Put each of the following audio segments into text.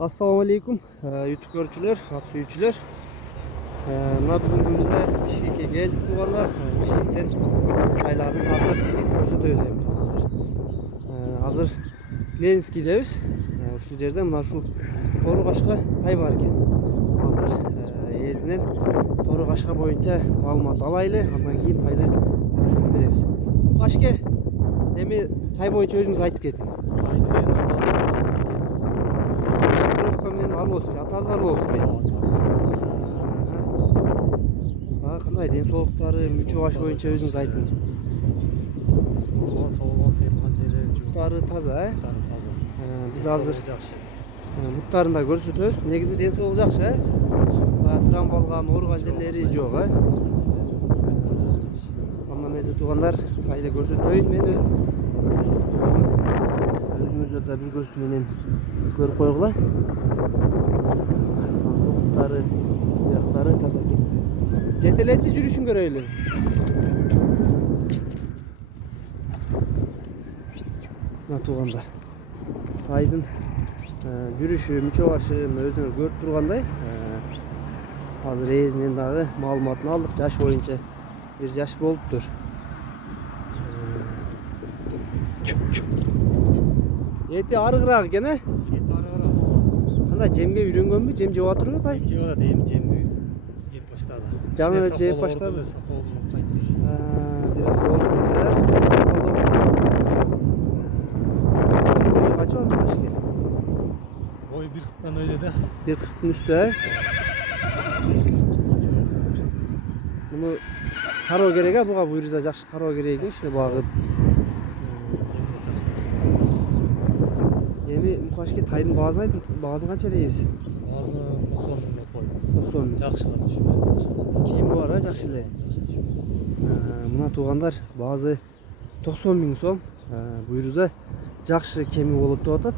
Assalamu alaikum YouTube görücüler, at suyucular. Mına bugün bizde Bişkek'e geldik tuğanlar. Bişkek'ten aylarını tartır ko'rsatıyoruz hem tuğanlar. Hazır Lenski'deyiz. Şu yerden mına şu Toruqashqa tay var eken. Hazır ezinden Toruqashqa boyunca malumat alaylı. Ondan keyin taydı ko'rsatib beremiz. Qashqa demi tay boyunca özünüz aytib keting. Орловский, Атаз Орловский. Qanday денсаулықтары Мүчөбаш боюнча өзүңүз айтың. Соолгон сыйылган жерлери жок. Буттары таза, Таза. Биз азыр жакшы. буттарын да көрсөтөбүз. Негизи денсаулык жакшы, Травма алган, ооруган жерлери жок, Андан мезет туугандар, кайда көрсөтөйүн мен өзүңүздөр да бир көз менен көрүп койгула. Buttары, аяктары таза экен. Жетелечи жүрүшүн көрөйлү. Мына туугандар. Тайдын жүрүшү, мүчөбашын өзүңөр көрүп тургандай, азыр эзинен дагы маалыматын алдык. Жаш боюнча бир жаш болуптур. Эти арыгыраак экен, Эти арыгыраак. Кандай жемге үйрөнгөнбү? Жем жеп атырбы тай? Жеп атат, эми жемди жеп баштады. Жаңы жеп баштады. Сакал кайтты уже. Biraz soğuk. Kaç oldu başka? Boyu 1.40'dan öyle de. 1.40'ın üstü. Bunu karo gerek ha, buğa buyuruz jakşı karo gerek içine bağıp. Emi mukaşki taydın bazını aytın, bazın kança deybiz? Bazı 90 bin деп koydum. 90 bin. Жақшылар düşmedi. Kemi var ha jakşılar. Mına tuğanlar bazı 90 bin so'm buyuruza jakşı kemi bolup turatат.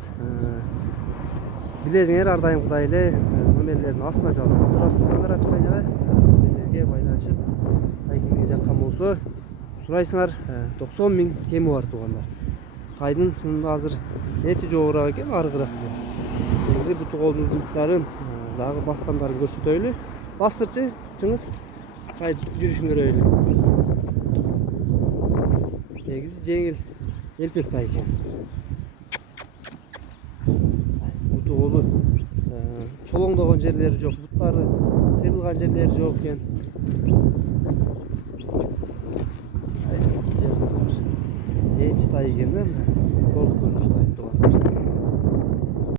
Билесиңер ар дайым Кудай эле номерлердин астына жазып отурабыз тугандар описанияга. Номерлерге байланышып тай кимге жаккан болсо сурайсыңар. 90 bin кеми бар тугандар. Тайдын чынында азыр эти жогоруак экен, арыгыраак. Негизи буту колдун муктарын дагы баскандарын көрсөтөйлү. Бастырчы, чыңыз. Тай жүрүшүн көрөйлү. Негизи жеңил, элпек тай экен. Буту колу чолоңдогон жерлери жок, буттары сыйрылган жерлери жок экен. Энчи тай экен да, толук көрүнүш тай тугандар.